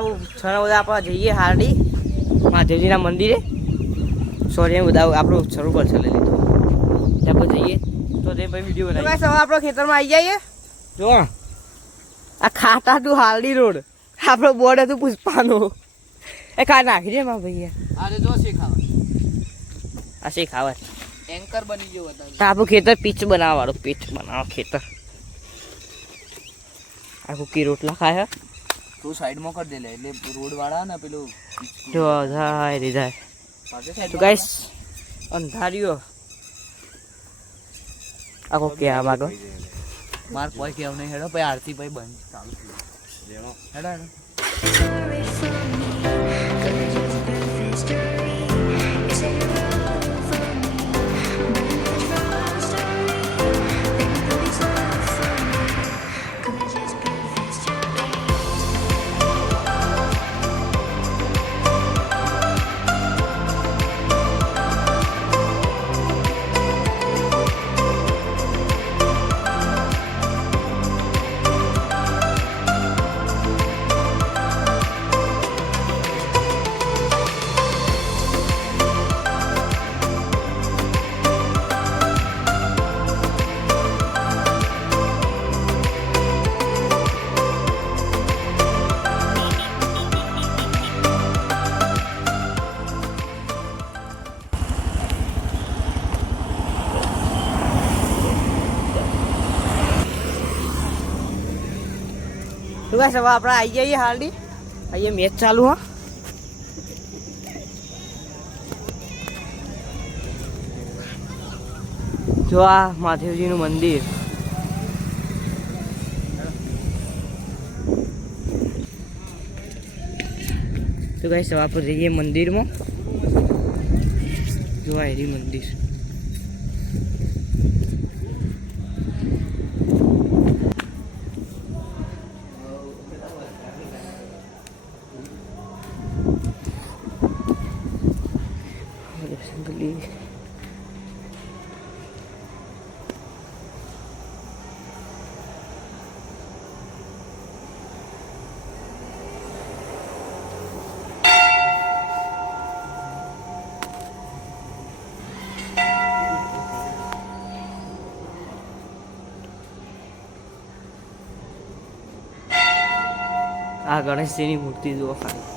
બધા આપણે જઈએ હારડી મહાદેવજીના મંદિરે. સોરી બધા આપણું શરૂ પર લઈ લીધું ત્યાં આપણે જઈએ તો તે પછી વિડીયો બનાવીએ. સવારે આપણો ખેતરમાં આવી જઈએ. જો આ ખાટા તું હારડી રોડ આપણો બોર્ડ હતું પુષ્પાનું એ ખા નાખી દે મારા ભાઈ. અરે જો શીખાવા આ શીખાવા એન્કર બની ગયો હતા. આપણું ખેતર પીચ બનાવવા વાળું પીચ બનાવવા ખેતર. આ કુકી રોટલા ખાય તું સાઈડમાં કરી દે લે એટલે રોડ વાળા ને પેલું જો જાય રે જાય. તો ગાઈસ અંધાર્યો આખો કે આ બાગો માર કોઈ કેવ નહીં હેડો પછી આરતી પછી બંધ ચાલુ હેડો હેડો. તો ગાઈસ હવે આપણે આવી જઈએ હાલડી. અહીંયા મેચ ચાલુ હા. જો આ મહાદેવજીનું મંદિર. તો ગાઈસ હવે આપણે જઈએ મંદિરમાં. જો આ એરી મંદિર. આ ગણેશજીની મૂર્તિ જુઓ ખાલી.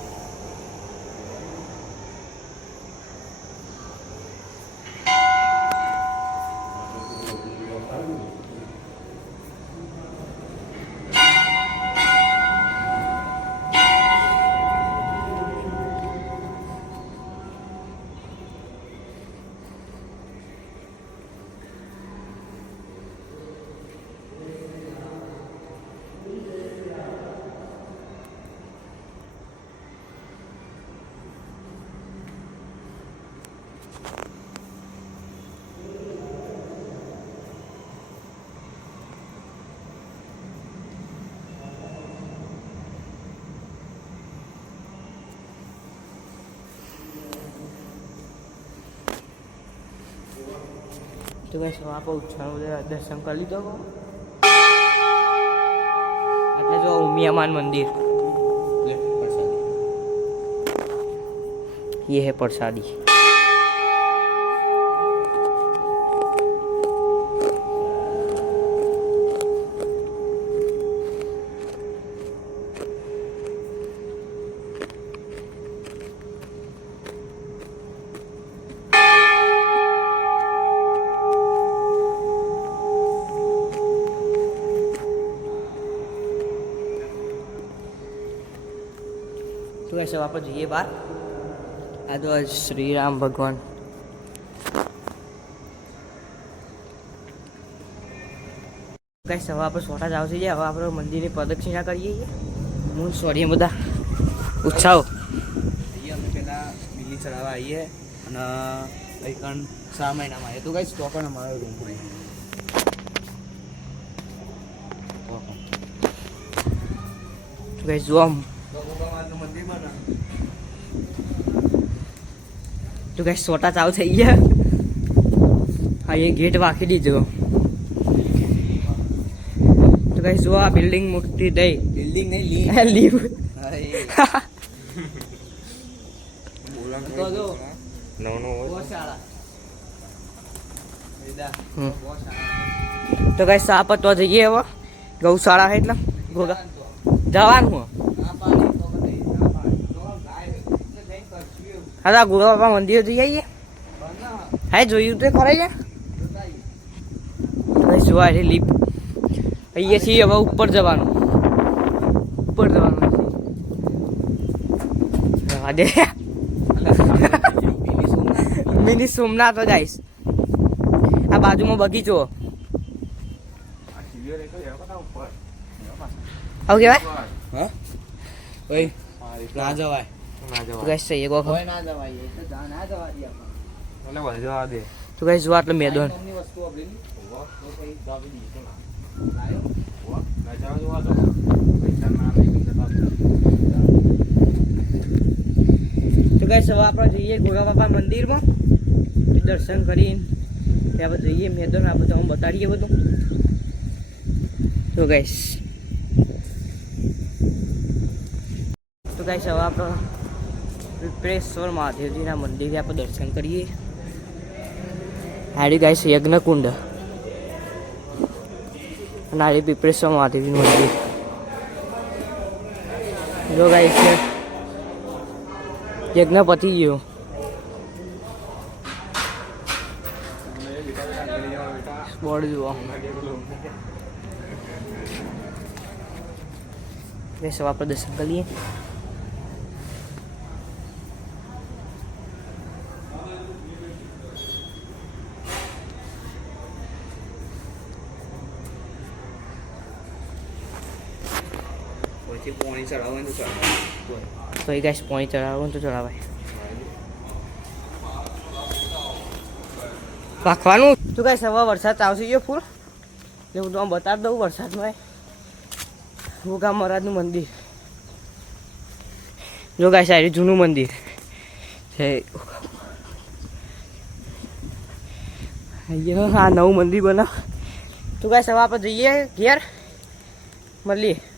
तो गाइस वहाँ पर उच्छाण दर्शन कर लीधो. એટલે જો ઉમિયામાન મંदिर ये है प्रसादी. तो ऐसे वापस जाइए बाहर. आ तो श्री राम भगवान. गाइस હવે આપણે સોટા જાવ છે. હવે આપણે મંદિરની પ્રદક્ષિણા કરીએ. હું સોરી બધા ઉત્સાહ અમે પેલા બિલ્લી ચડાવવા આવીએ અને કંઈકણ 6 મહિનામાં આવ્યો તો ગાઈસ તો પણ અમારો રૂમ હોય. ગાઈસ જો આમ તો ગાઈસ સોટા ચાવ થઈ ગયા. હા એ ગેટ વાંકી દીધો. તો ગાઈસ જો આ બિલ્ડિંગ મોટી દઈ બિલ્ડિંગ નહીં લીવ લીવ. હમ. તો ગાઈસ આ પતવા જઈએ હવે ગૌશાળા છે એટલે ઘોઘા જવાનું હું હા ગોગા બાપા મંદિર જઈ આવીએ હા જોયું તો ખરા છે જોવા છે લીપ અહીંયા છીએ હવે ઉપર જવાનું દે મિની સોમનાથ જઈશ આ બાજુમાં બગીચો આવું કેવાય હા ઓય ના જવાય તો ગાઈસ એક વખત ના જવાય એટલે ના જવા દે આપણે એટલે જવા દે તો ગાઈસ જો આટલું મેદાન ની વસ્તુ આપણી તો કઈ દાબી દીધો ના લાયો ના જવા જવા દો પૈસા ના લઈ તો ગાઈસ હવે આપણે જઈએ ગોગા બાપા મંદિરમાં દર્શન કરીને ત્યાં આપણે જઈએ મેદાન આ બધું બતાડીએ બધું તો ગાઈસ હવે આપણે વિપ્રેશ્વર મહાદેવજીના મંદિરે આપણે દર્શન કરીએ હાડી ગાઈસ યજ્ઞકુંડ અને હાડી વિપ્રેશ્વર મહાદેવજીનું મંદિર જો ગાઈસ યજ્ઞ પતી ગયો બોર્ડ જુઓ ગાઈસ હવે આપણે દર્શન કરીએ પોણી ચડાવવાનું તો તો એ ગાઈસ પોણી ચડાવવાનું તો ચડાવાય રાખવાનું તો ગાઈસ હવે વરસાદ આવશે ગયો ફૂલ એટલે હું તમને બતાવી દઉં વરસાદમાં ગોગા મહારાજનું મંદિર જો ગાઈસ આ જૂનું મંદિર છે આ નવું મંદિર બનાવ તો ગાઈસ હવે આપણે જઈએ ઘેર મળીએ